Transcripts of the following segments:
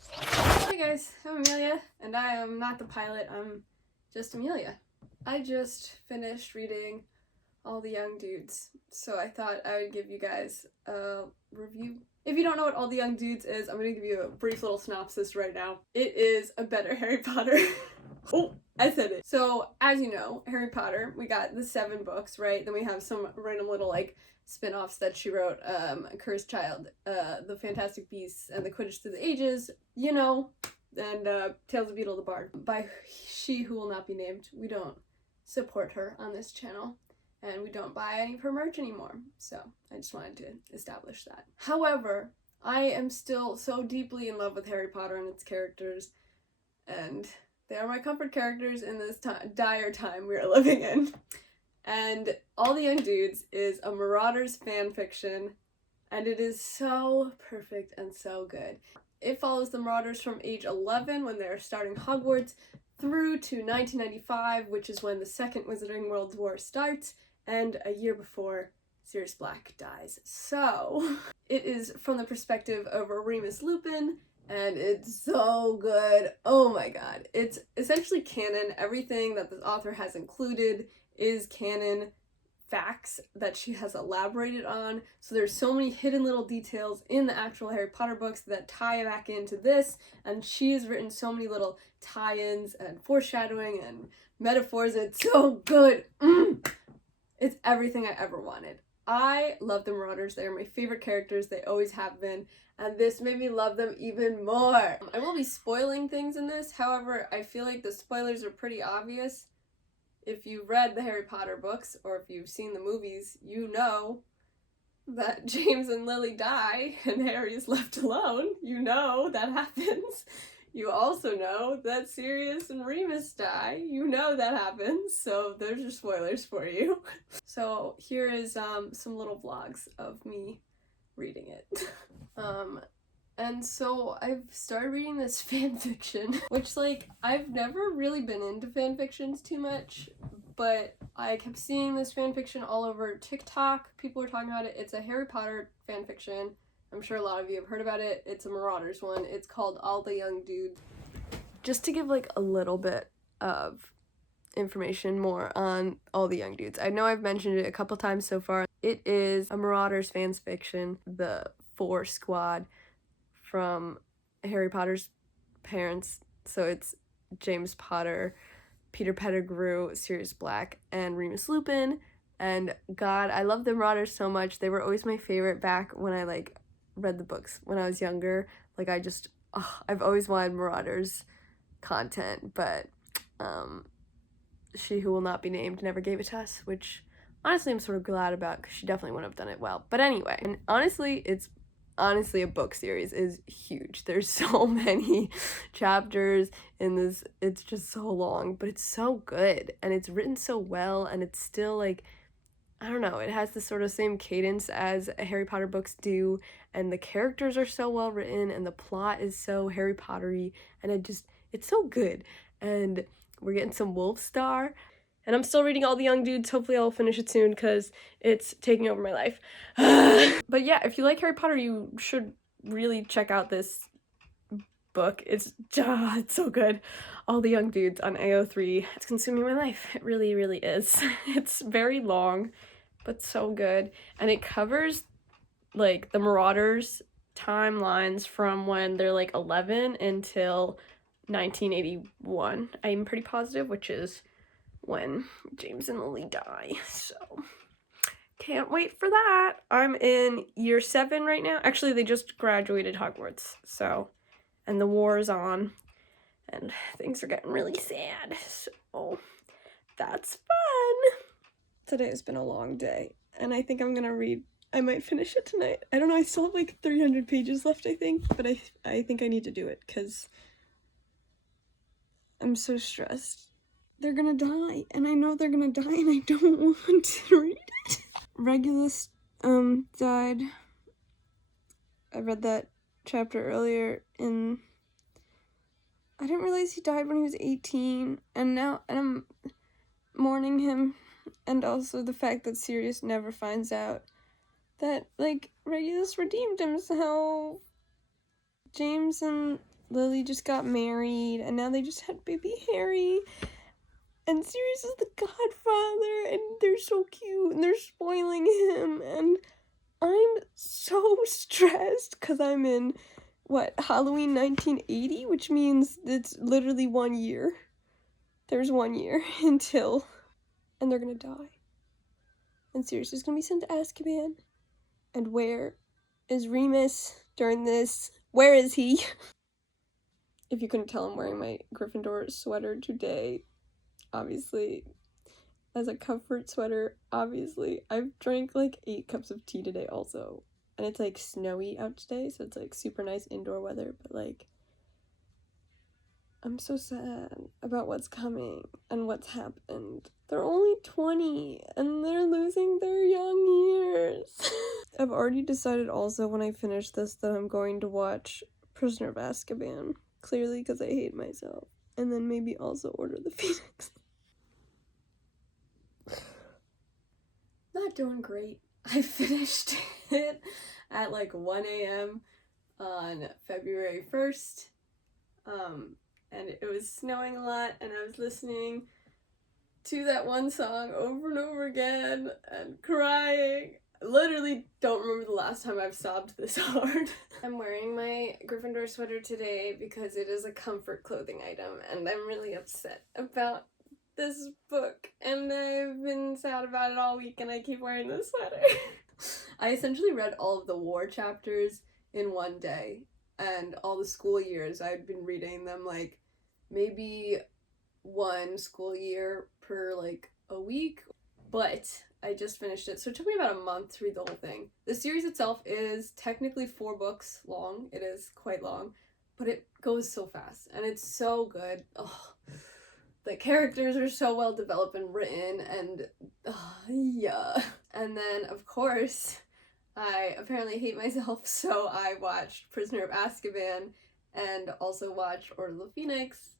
Hi guys, I'm Amelia, and I am not the pilot, I'm just Amelia. I just finished reading All the Young Dudes, so I thought I would give you guys a review. If you don't know what All the Young Dudes is, I'm going to give you a brief little synopsis right now. It is a better Harry Potter. Oh, I said it. So, as you know, Harry Potter, we got the 7 books, right? Then we have some random little, like, spin-offs that she wrote, Cursed Child, The Fantastic Beasts, and The Quidditch Through the Ages, you know, and Tales of Beedle the Bard. By she who will not be named. We don't support her on this channel, and we don't buy any of her merch anymore, so I just wanted to establish that. However, I am still so deeply in love with Harry Potter and its characters, and they are my comfort characters in this dire time we are living in. And All the Young Dudes is a Marauders fan fiction, and it is so perfect and so good. It follows the Marauders from age 11 when they're starting Hogwarts through to 1995, which is when the Second Wizarding World War starts, and a year before Sirius Black dies. So, it is from the perspective of Remus Lupin, and it's so good. Oh my god. It's essentially canon. Everything that the author has included is canon facts that she has elaborated on. So there's so many hidden little details in the actual Harry Potter books that tie back into this, and she has written so many little tie-ins and foreshadowing and metaphors. It's so good. It's everything I ever wanted. I love the Marauders. They are my favorite characters. They always have been, and this made me love them even more. I will be spoiling things in this, however, I feel like the spoilers are pretty obvious. If you've read the Harry Potter books, or if you've seen the movies, you know that James and Lily die and Harry is left alone. You know that happens. You also know that Sirius and Remus die. You know that happens, so there's your spoilers for you. So here is some little vlogs of me reading it. And so I've started reading this fan fiction, which, like, I've never really been into fan fictions too much, but I kept seeing this fan fiction all over TikTok. People were talking about it. It's a Harry Potter fan fiction. I'm sure a lot of you have heard about it. It's a Marauders one. It's called All the Young Dudes. Just to give, like, a little bit of information more on All the Young Dudes. I know I've mentioned it a couple times so far. It is a Marauders fan fiction. The 4 squad from Harry Potter's parents, so it's James Potter, Peter Pettigrew, Sirius Black, and Remus Lupin. And god, I love the Marauders so much. They were always my favorite back when I, like, read the books when I was younger. Like, I've always wanted Marauders content, but she who will not be named never gave it to us, which honestly I'm sort of glad about, because she definitely wouldn't have done it well. But anyway, and honestly, a book series is huge. There's so many chapters in this. It's just so long, but it's so good, and it's written so well, and it's still, like, I don't know, it has the sort of same cadence as Harry Potter books do, and the characters are so well written, and the plot is so Harry Potter-y, and it's so good. And we're getting some Wolfstar. And I'm still reading All the Young Dudes. Hopefully I'll finish it soon, because it's taking over my life. But yeah, if you like Harry Potter, you should really check out this book. It's so good. All the Young Dudes on AO3. It's consuming my life. It really, really is. It's very long, but so good. And it covers, like, the Marauders timelines from when they're, like, 11 until 1981. I'm pretty positive, which is when James and Lily die, so can't wait for that. I'm in year 7 right now. Actually, they just graduated Hogwarts, so, and the war is on, and things are getting really sad, so that's fun. Today has been a long day, and I think I'm gonna I might finish it tonight. I don't know, I still have like 300 pages left, I think, but I think I need to do it, because I'm so stressed. They're gonna die, and I know they're gonna die, and I don't want to read it. Regulus, died. I read that chapter earlier, and I didn't realize he died when he was 18, and I'm mourning him, and also the fact that Sirius never finds out that, like, Regulus redeemed himself. James and Lily just got married, and now they just had baby Harry. And Sirius is the godfather, and they're so cute, and they're spoiling him, and I'm so stressed, because I'm in, Halloween 1980, which means it's literally 1 year. There's 1 year until, and they're gonna die. And Sirius is gonna be sent to Azkaban. And where is Remus during this? Where is he? If you couldn't tell, I'm wearing my Gryffindor sweater today. Obviously, as a comfort sweater, obviously. I've drank like 8 cups of tea today also. And it's like snowy out today, so it's like super nice indoor weather, but like, I'm so sad about what's coming and what's happened. They're only 20 and they're losing their young years. I've already decided also when I finish this that I'm going to watch Prisoner of Azkaban. Clearly because I hate myself. And then maybe also Order the Phoenix. Not doing great. I finished it at like 1 a.m. on February 1st. And it was snowing a lot, and I was listening to that one song over and over again and crying. I literally don't remember the last time I've sobbed this hard. I'm wearing my Gryffindor sweater today because it is a comfort clothing item, and I'm really upset about this book, and I've been sad about it all week, and I keep wearing this sweater. I essentially read all of the war chapters in one day, and all the school years I'd been reading them like maybe one school year per like a week, but I just finished it, so it took me about a month to read the whole thing. The series itself is technically 4 books long. It is quite long, but it goes so fast, and it's so good. Oh, the characters are so well developed and written, and yeah. And then, of course, I apparently hate myself, so I watched Prisoner of Azkaban and also watched Order of the Phoenix,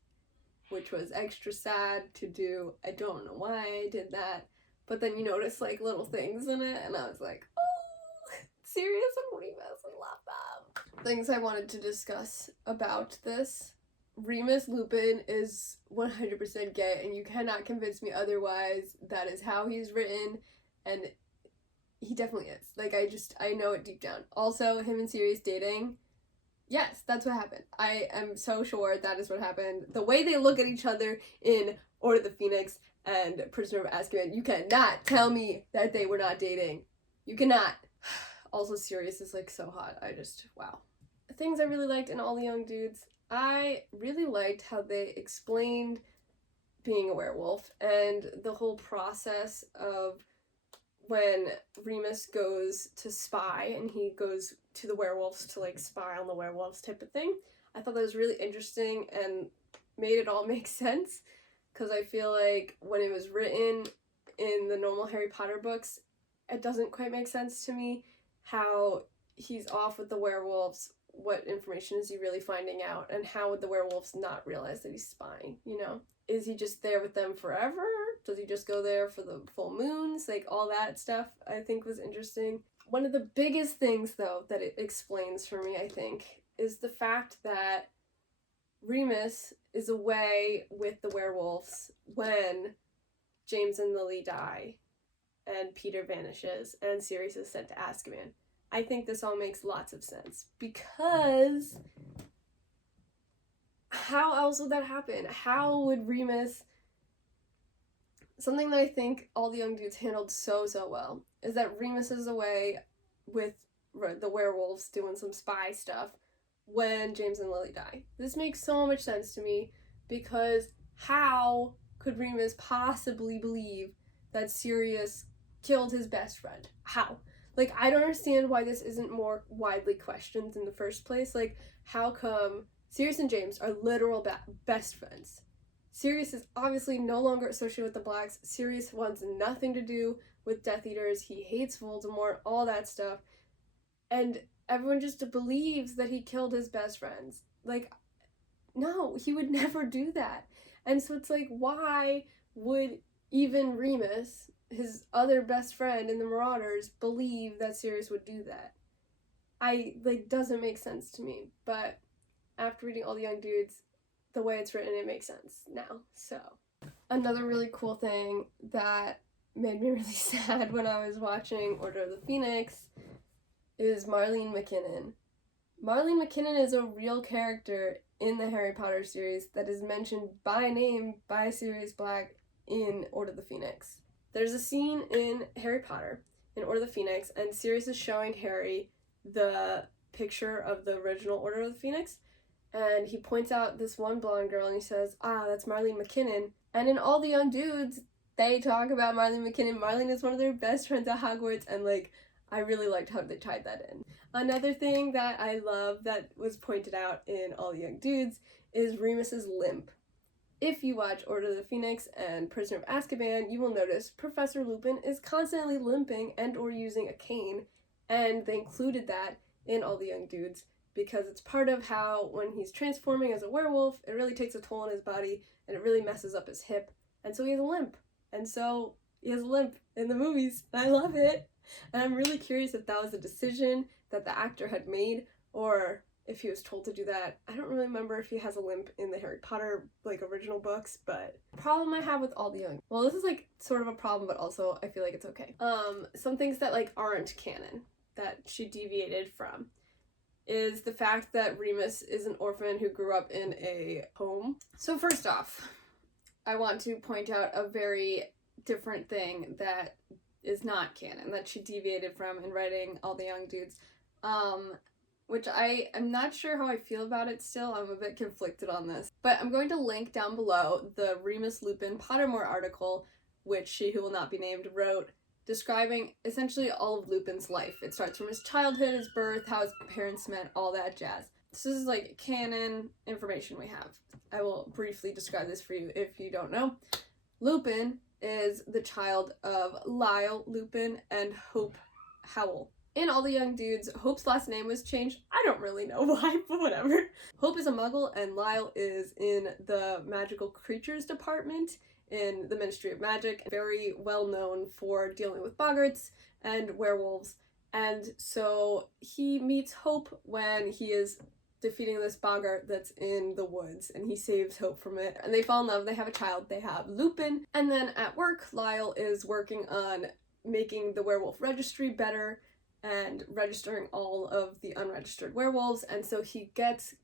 which was extra sad to do. I don't know why I did that, but then you notice like little things in it, and I was like, oh, Sirius and Remus, we love them. Things I wanted to discuss about this. Remus Lupin is 100% gay, and you cannot convince me otherwise. That is how he's written, and he definitely is. Like, I know it deep down. Also, him and Sirius dating. Yes, that's what happened. I am so sure that is what happened. The way they look at each other in Order of the Phoenix and Prisoner of Azkaban, you cannot tell me that they were not dating. You cannot. Also, Sirius is like so hot. Wow. Things I really liked in All the Young Dudes. I really liked how they explained being a werewolf and the whole process of when Remus goes to spy and he goes to the werewolves to like spy on the werewolves type of thing. I thought that was really interesting and made it all make sense, because I feel like when it was written in the normal Harry Potter books, it doesn't quite make sense to me how he's off with the werewolves. What information is he really finding out, and how would the werewolves not realize that he's spying, you know? Is he just there with them forever? Does he just go there for the full moons? Like, all that stuff I think was interesting. One of the biggest things, though, that it explains for me, I think, is the fact that Remus is away with the werewolves when James and Lily die, and Peter vanishes, and Sirius is sent to Azkaban. I think this all makes lots of sense, because how else would that happen? How would Remus... Something that I think All the Young Dudes handled so well is that Remus is away with the werewolves doing some spy stuff when James and Lily die. This makes so much sense to me, because how could Remus possibly believe that Sirius killed his best friend? How? Like, I don't understand why this isn't more widely questioned in the first place. Like, how come Sirius and James are literal best friends? Sirius is obviously no longer associated with the Blacks. Sirius wants nothing to do with Death Eaters. He hates Voldemort, all that stuff. And everyone just believes that he killed his best friends. Like, no, he would never do that. And so it's like, why would even Remus, his other best friend in the Marauders, believe that Sirius would do that? Doesn't make sense to me. But after reading All the Young Dudes, the way it's written, it makes sense now. So, another really cool thing that made me really sad when I was watching Order of the Phoenix is Marlene McKinnon. Marlene McKinnon is a real character in the Harry Potter series that is mentioned by name by Sirius Black in Order of the Phoenix. There's a scene in Harry Potter in Order of the Phoenix, and Sirius is showing Harry the picture of the original Order of the Phoenix, and he points out this one blonde girl and he says, that's Marlene McKinnon. And in All the Young Dudes, they talk about Marlene McKinnon. Marlene is one of their best friends at Hogwarts, and I really liked how they tied that in. Another thing that I love that was pointed out in All the Young Dudes is Remus's limp. If you watch Order of the Phoenix and Prisoner of Azkaban, you will notice Professor Lupin is constantly limping and or using a cane, and they included that in All the Young Dudes because it's part of how, when he's transforming as a werewolf, it really takes a toll on his body and it really messes up his hip, and so he has a limp. And so he has a limp in the movies, and I love it. And I'm really curious if that was a decision that the actor had made, or if he was told to do that. I don't really remember if he has a limp in the Harry Potter, original books, but problem I have with All the Young. Well, this is, sort of a problem, but also I feel like it's okay. Some things that, aren't canon, that she deviated from, is the fact that Remus is an orphan who grew up in a home. So first off, I want to point out a very different thing that is not canon, that she deviated from in writing All the Young Dudes, which I am not sure how I feel about it still. I'm a bit conflicted on this. But I'm going to link down below the Remus Lupin Pottermore article, which She Who Will Not Be Named wrote, describing essentially all of Lupin's life. It starts from his childhood, his birth, how his parents met, all that jazz. This is canon information we have. I will briefly describe this for you if you don't know. Lupin is the child of Lyle Lupin and Hope Howell. In All the Young Dudes, Hope's last name was changed. I don't really know why, but whatever. Hope is a muggle and Lyle is in the magical creatures department in the Ministry of Magic. Very well known for dealing with boggarts and werewolves. And so he meets Hope when he is defeating this boggart that's in the woods, and he saves Hope from it. And they fall in love, they have a child, they have Lupin. And then at work, Lyle is working on making the werewolf registry better and registering all of the unregistered werewolves, and so he gets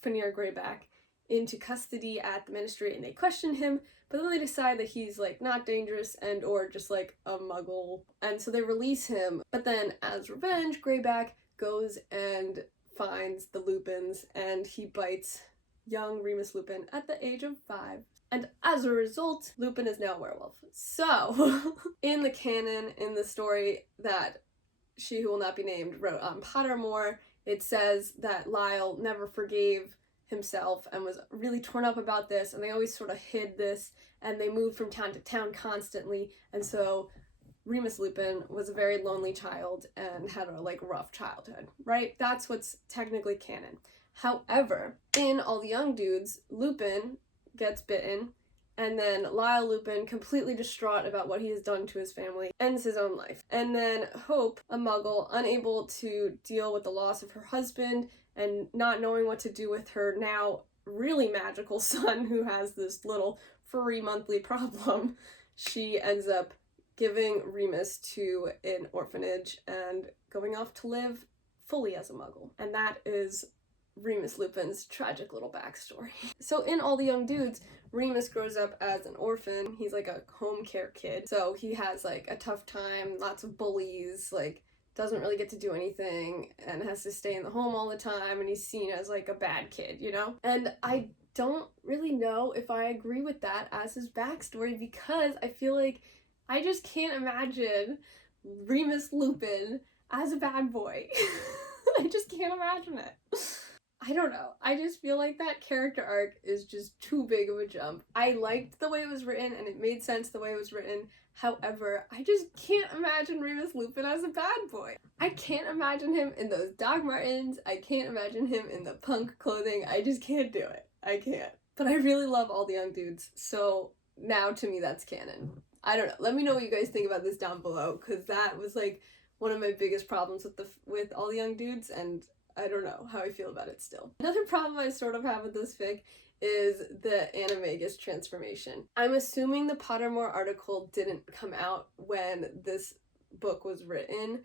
Fenrir Greyback into custody at the ministry, and they question him, but then they decide that he's not dangerous and or just a muggle, and so they release him. But then as revenge, Greyback goes and finds the Lupins, and he bites young Remus Lupin at the age of 5. And as a result, Lupin is now a werewolf. So, in the canon, in the story that She Who Will Not Be Named wrote on Pottermore, it says that Lyle never forgave himself and was really torn up about this, and they always sort of hid this, and they moved from town to town constantly, and so Remus Lupin was a very lonely child and had a rough childhood, right? That's what's technically canon. However, in All the Young Dudes, Lupin gets bitten, and then Lyle Lupin, completely distraught about what he has done to his family, ends his own life. And then Hope, a muggle, unable to deal with the loss of her husband and not knowing what to do with her now really magical son who has this little furry monthly problem, she ends up giving Remus to an orphanage and going off to live fully as a muggle. And that is Remus Lupin's tragic little backstory. So in All the Young Dudes, Remus grows up as an orphan. He's a home care kid. So he has a tough time, lots of bullies, doesn't really get to do anything and has to stay in the home all the time, and he's seen as a bad kid, you know? And I don't really know if I agree with that as his backstory, because I feel I just can't imagine Remus Lupin as a bad boy. I just can't imagine it. I don't know. I just feel that character arc is just too big of a jump. I liked the way it was written, and it made sense the way it was written. However, I just can't imagine Remus Lupin as a bad boy. I can't imagine him in those Doc Martens. I can't imagine him in the punk clothing. I just can't do it. I can't. But I really love All the Young Dudes, so now to me that's canon. I don't know. Let me know what you guys think about this down below, because that was one of my biggest problems with All the Young Dudes, and I don't know how I feel about it still. Another problem I sort of have with this fic is the animagus transformation. I'm assuming the Pottermore article didn't come out when this book was written,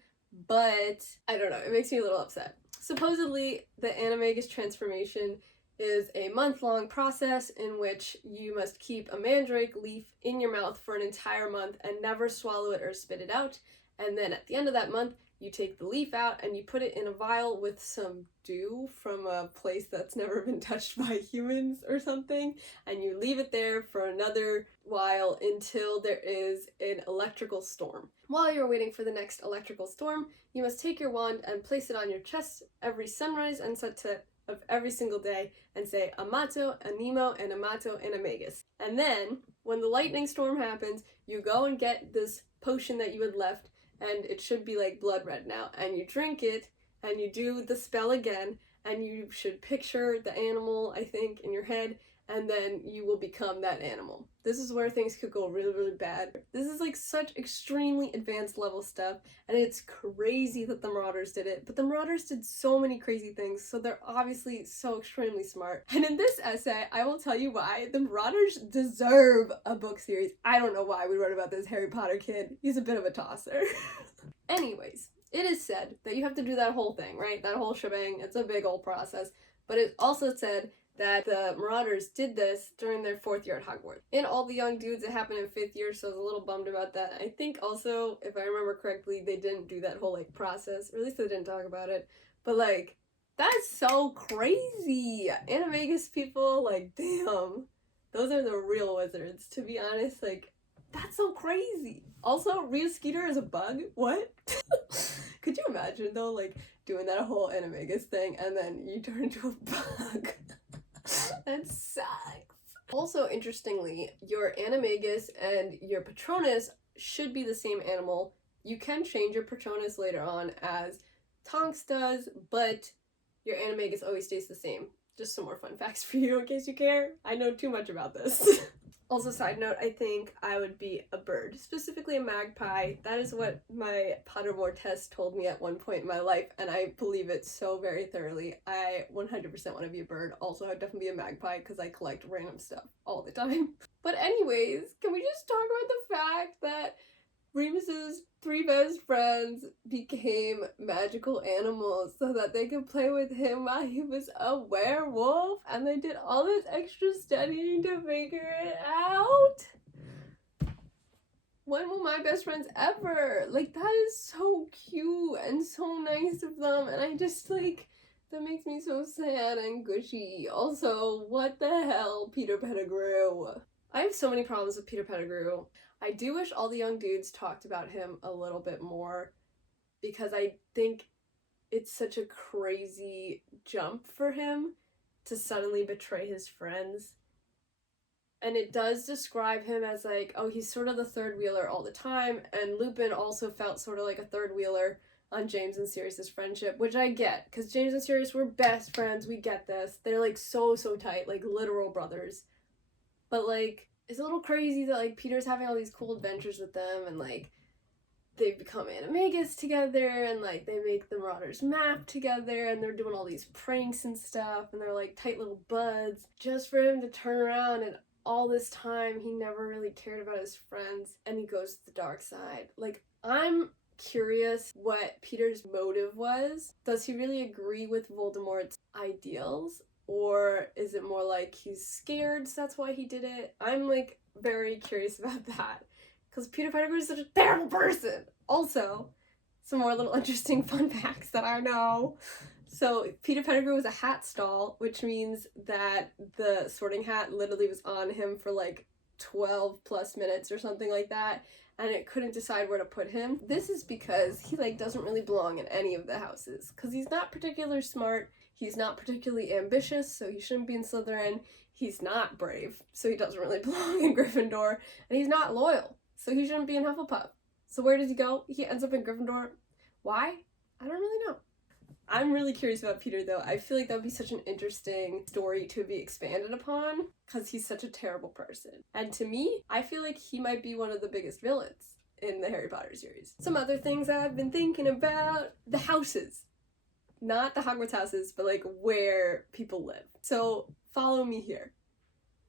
but I don't know, it makes me a little upset. Supposedly, the animagus transformation is a month-long process in which you must keep a mandrake leaf in your mouth for an entire month and never swallow it or spit it out, and then at the end of that month, you take the leaf out and you put it in a vial with some dew from a place that's never been touched by humans or something, and you leave it there for another while until there is an electrical storm. While you're waiting for the next electrical storm, you must take your wand and place it on your chest every sunrise and sunset of every single day and say Amato, Animo, and Amato, and Animagus. And then, when the lightning storm happens, you go and get this potion that you had left, and it should be like blood red now, and you drink it, and you do the spell again, and you should picture the animal, I think, in your head, and then you will become that animal. This is where things could go really, really bad. This is like such extremely advanced level stuff, and it's crazy that the Marauders did it, but the Marauders did so many crazy things, so they're obviously so extremely smart. And in this essay, I will tell you why the Marauders deserve a book series. I don't know why we wrote about this Harry Potter kid. He's a bit of a tosser. Anyways, it is said that you have to do that whole thing, right? That whole shebang. It's a big old process, but it also said that the Marauders did this during their 4th year at Hogwarts. In All the Young Dudes, it happened in 5th year, so I was a little bummed about that. I think also, if I remember correctly, they didn't do that whole, like, process, or at least they didn't talk about it. But, like, that's so crazy! Animagus people, like, damn. Those are the real wizards, to be honest. Like, that's so crazy! Also, Remus Skeeter is a bug? What? Could you imagine, though, like, doing that whole animagus thing, and then you turn into a bug? That sucks. Also, interestingly, your animagus and your Patronus should be the same animal. You can change your Patronus later on, as Tonks does, but your animagus always stays the same. Just some more fun facts for you in case you care. I know too much about this. Also, side note, I think I would be a bird, specifically a magpie. That is what my Pottermore test told me at one point in my life, and I believe it so very thoroughly. I 100% want to be a bird. Also, I'd definitely be a magpie because I collect random stuff all the time. But anyways, can we just talk about the fact that Remus's 3 best friends became magical animals so that they could play with him while he was a werewolf, and they did all this extra studying to figure it out? When will my best friends ever? Like, that is so cute and so nice of them, and I just, like, that makes me so sad and gushy. Also, what the hell, Peter Pettigrew? I have so many problems with Peter Pettigrew. I do wish All the Young Dudes talked about him a little bit more, because I think it's such a crazy jump for him to suddenly betray his friends. And it does describe him as like, oh, he's sort of the third wheeler all the time, and Lupin also felt sort of like a third wheeler on James and Sirius's friendship, which I get, because James and Sirius were best friends, we get this. They're like so tight, like literal brothers. But like, it's a little crazy that like Peter's having all these cool adventures with them, and like they become animagus together, and like they make the Marauders map together, and they're doing all these pranks and stuff, and they're like tight little buds, just for him to turn around and all this time he never really cared about his friends and he goes to the dark side. Like, I'm curious what Peter's motive was. Does he really agree with Voldemort's ideals? Or is it more like he's scared, so that's why he did it? I'm, like, very curious about that. Because Peter Pettigrew is such a terrible person! Also, some more little interesting fun facts that I know. So, Peter Pettigrew was a hat stall, which means that the sorting hat literally was on him for, like, 12 plus minutes or something like that, and it couldn't decide where to put him. This is because he, like, doesn't really belong in any of the houses. Because he's not particularly smart. He's not particularly ambitious, so he shouldn't be in Slytherin. He's not brave, so he doesn't really belong in Gryffindor. And he's not loyal, so he shouldn't be in Hufflepuff. So where does he go? He ends up in Gryffindor. Why? I don't really know. I'm really curious about Peter, though. I feel like that would be such an interesting story to be expanded upon, because he's such a terrible person. And to me, I feel like he might be one of the biggest villains in the Harry Potter series. Some other things I've been thinking about. The houses. not the Hogwarts houses, but like where people live. So follow me here.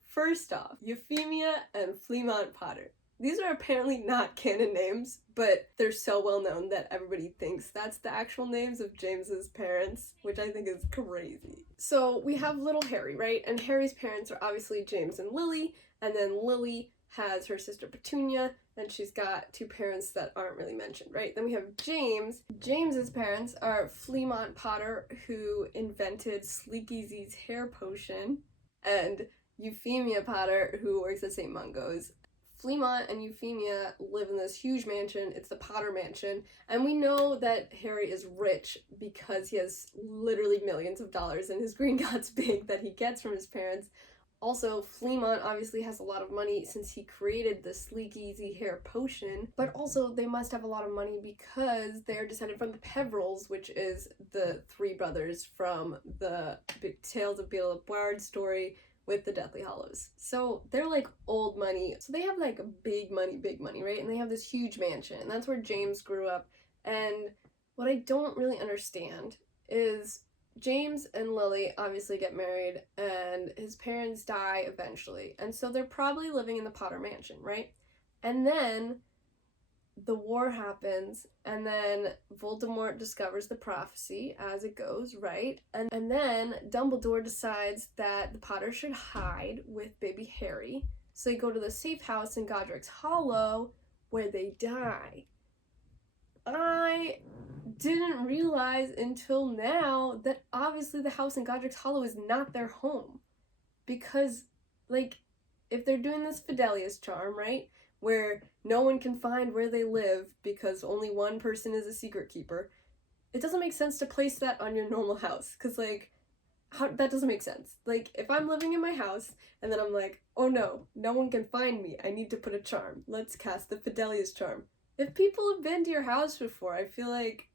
First off, Euphemia and Fleamont Potter. These are apparently not canon names, but they're so well known that everybody thinks that's the actual names of James's parents, which I think is crazy. So we have little Harry, right? And Harry's parents are obviously James and Lily, and then Lily has her sister Petunia, and she's got two parents that aren't really mentioned, right? Then we have James. James's parents are Fleamont Potter, who invented Sleekeazy's hair potion, and Euphemia Potter, who works at St. Mungo's. Fleamont and Euphemia live in this huge mansion. It's the Potter Mansion. And we know that Harry is rich because he has literally millions of dollars in his Gringotts bank that he gets from his parents. Also, Fleamont obviously has a lot of money since he created the Sleekeazy hair potion, but also they must have a lot of money because they're descended from the Peverils, which is the three brothers from the Tales of Beedle Bard story with the Deathly Hallows. So they're like old money. So they have like big money, right? And they have this huge mansion, and that's where James grew up. And what I don't really understand is James and Lily obviously get married, and his parents die eventually. And so they're probably living in the Potter Mansion, right? And then the war happens, and then Voldemort discovers the prophecy as it goes, right? And then Dumbledore decides that the Potters should hide with baby Harry. So they go to the safe house in Godric's Hollow, where they die. I didn't realize until now that obviously the house in Godric's Hollow is not their home. Because, like, if they're doing this Fidelius charm, right? Where no one can find where they live because only one person is a secret keeper, it doesn't make sense to place that on your normal house, because, like, that doesn't make sense. Like, if I'm living in my house, and then I'm like, oh no, no one can find me, I need to put a charm. Let's cast the Fidelius charm. If people have been to your house before, I feel like,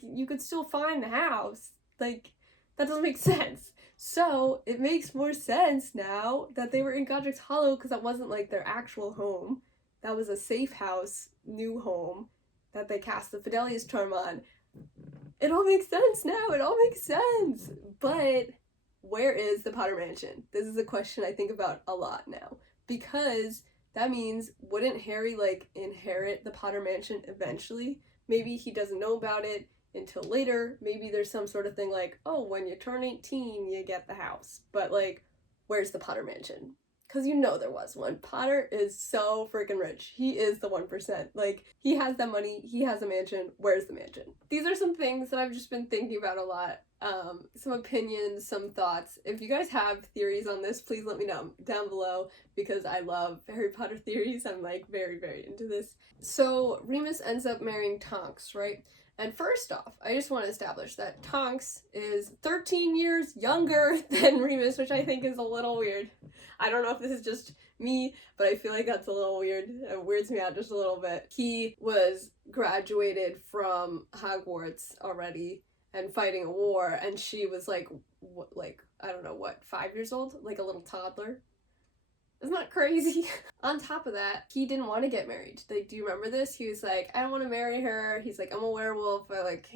you could still find the house. Like, that doesn't make sense. So, it makes more sense now that they were in Godric's Hollow, because that wasn't, like, their actual home. That was a safe house, new home, that they cast the Fidelius charm on. It all makes sense now, it all makes sense! But, where is the Potter Mansion? This is a question I think about a lot now. Because that means, wouldn't Harry, like, inherit the Potter Mansion eventually? Maybe he doesn't know about it until later. Maybe there's some sort of thing like, oh, when you turn 18, you get the house. But, like, where's the Potter Mansion? Because you know there was one. Potter is so freaking rich. He is the 1%. Like, he has that money, he has a mansion. Where's the mansion? These are some things that I've just been thinking about a lot. Some opinions, some thoughts. If you guys have theories on this, please let me know down below, because I love Harry Potter theories. I'm, like, very, very into this. So, Remus ends up marrying Tonks, right? And first off, I just want to establish that Tonks is 13 years younger than Remus, which I think is a little weird. I don't know if this is just me, but I feel like that's a little weird. It weirds me out just a little bit. He was graduated from Hogwarts already and fighting a war, and she was like, I don't know what, 5 years old? Like a little toddler. Isn't that crazy? On top of that, he didn't want to get married. Like, do you remember this? He was like, I don't want to marry her. He's like, I'm a werewolf. I, like,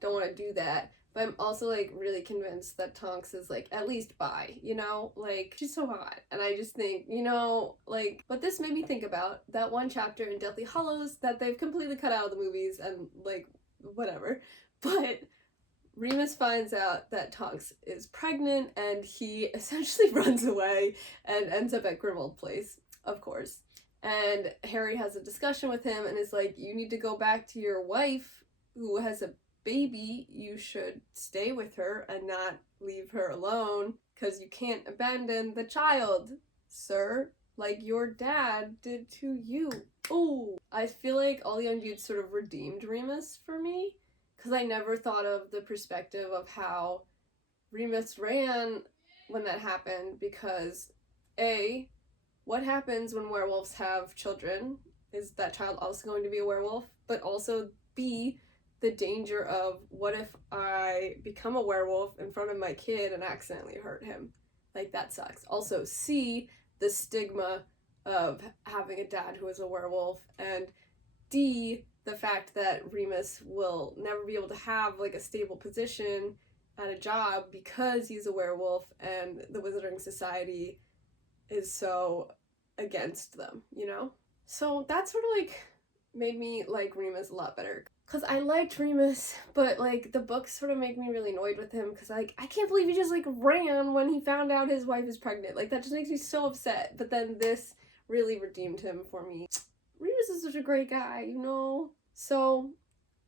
don't want to do that. But I'm also, like, really convinced that Tonks is, like, at least bi, you know? Like, she's so hot. And I just think, you know, like, but this made me think about that one chapter in Deathly Hallows that they've completely cut out of the movies and, like, whatever. But Remus finds out that Tonks is pregnant, and he essentially runs away and ends up at Grimmauld Place, of course. And Harry has a discussion with him and is like, you need to go back to your wife who has a baby. You should stay with her and not leave her alone, because you can't abandon the child, sir, like your dad did to you. Oh, I feel like all the young dudes sort of redeemed Remus for me, because I never thought of the perspective of how Remus ran when that happened, because A, what happens when werewolves have children? Is that child also going to be a werewolf? But also B, the danger of, what if I become a werewolf in front of my kid and accidentally hurt him? Like, that sucks. Also C, the stigma of having a dad who is a werewolf, and D, the fact that Remus will never be able to have like a stable position at a job because he's a werewolf and the Wizarding Society is so against them, you know? So that sort of like made me like Remus a lot better. Cause I liked Remus, but like the books sort of make me really annoyed with him because like I can't believe he just like ran when he found out his wife is pregnant. Like that just makes me so upset. But then this really redeemed him for me. Remus is such a great guy, you know? So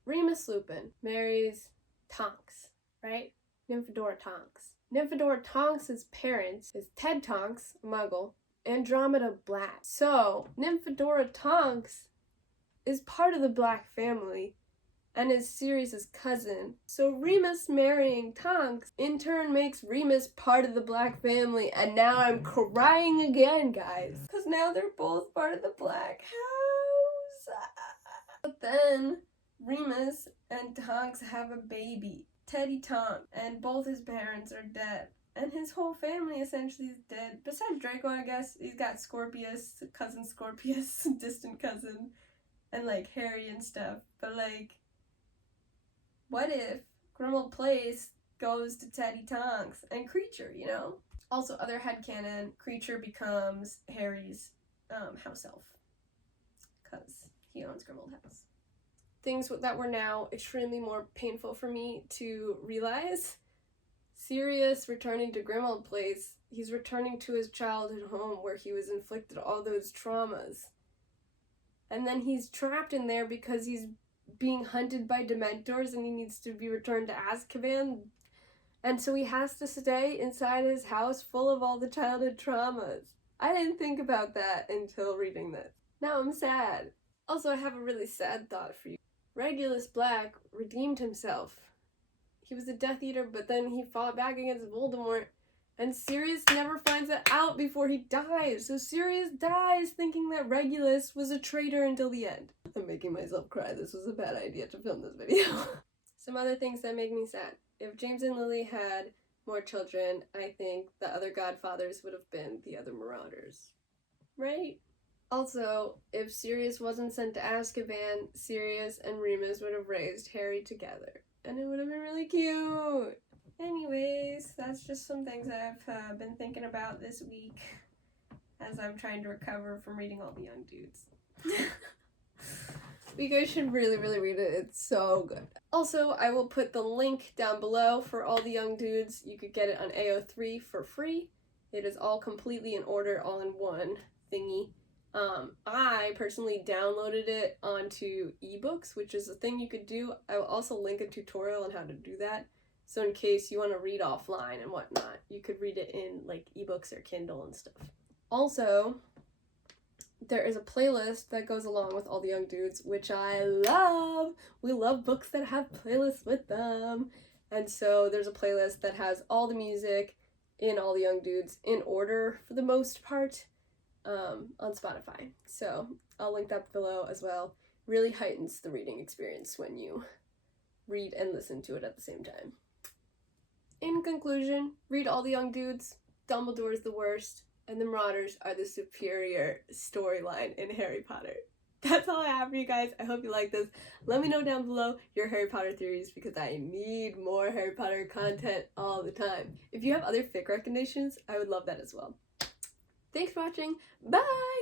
Remus Lupin marries Tonks, right? Nymphadora Tonks. Nymphadora Tonks' parents is Ted Tonks, a muggle, Andromeda Black. So Nymphadora Tonks is part of the Black family and is Sirius's cousin. So Remus marrying Tonks in turn makes Remus part of the Black family, and now I'm crying again, guys. Because now they're both part of the Black house. But then Remus and Tonks have a baby, Teddy Tonks, and both his parents are dead. And his whole family essentially is dead. Besides Draco, I guess, he's got Scorpius, cousin Scorpius, distant cousin, and like Harry and stuff. But like, what if Grimmauld Place goes to Teddy Tonks and Creature, you know? Also, other headcanon, Creature becomes Harry's house elf. Because he owns Grimmauld House. Things that were now extremely more painful for me to realize. Sirius returning to Grimmauld Place, he's returning to his childhood home where he was inflicted all those traumas. And then he's trapped in there because he's being hunted by Dementors and he needs to be returned to Azkaban. And so he has to stay inside his house full of all the childhood traumas. I didn't think about that until reading this. Now I'm sad. Also, I have a really sad thought for you. Regulus Black redeemed himself. He was a Death Eater, but then he fought back against Voldemort. And Sirius never finds that out before he dies. So Sirius dies thinking that Regulus was a traitor until the end. I'm making myself cry. This was a bad idea to film this video. Some other things that make me sad. If James and Lily had more children, I think the other godfathers would have been the other Marauders. Right? Also, if Sirius wasn't sent to Azkaban, Sirius and Remus would have raised Harry together. And it would have been really cute. Anyways, that's just some things I've been thinking about this week as I'm trying to recover from reading all the young dudes. You guys should really, really read it. It's so good. Also, I will put the link down below for all the young dudes. You could get it on AO3 for free. It is all completely in order, all in one thingy. I personally downloaded it onto ebooks, which is a thing you could do. I will also link a tutorial on how to do that. So in case you want to read offline and whatnot, you could read it in like ebooks or Kindle and stuff. Also, there is a playlist that goes along with all the young dudes, which I love. We love books that have playlists with them. And so there's a playlist that has all the music in all the young dudes in order for the most part on Spotify. So I'll link that below as well. Really heightens the reading experience when you read and listen to it at the same time. In conclusion, read all the young dudes. Dumbledore is the worst, and the Marauders are the superior storyline in Harry Potter. That's all I have for you guys. I hope you like this. Let me know down below your Harry Potter theories because I need more Harry Potter content all the time. If you have other fic recommendations, I would love that as well. Thanks for watching. Bye!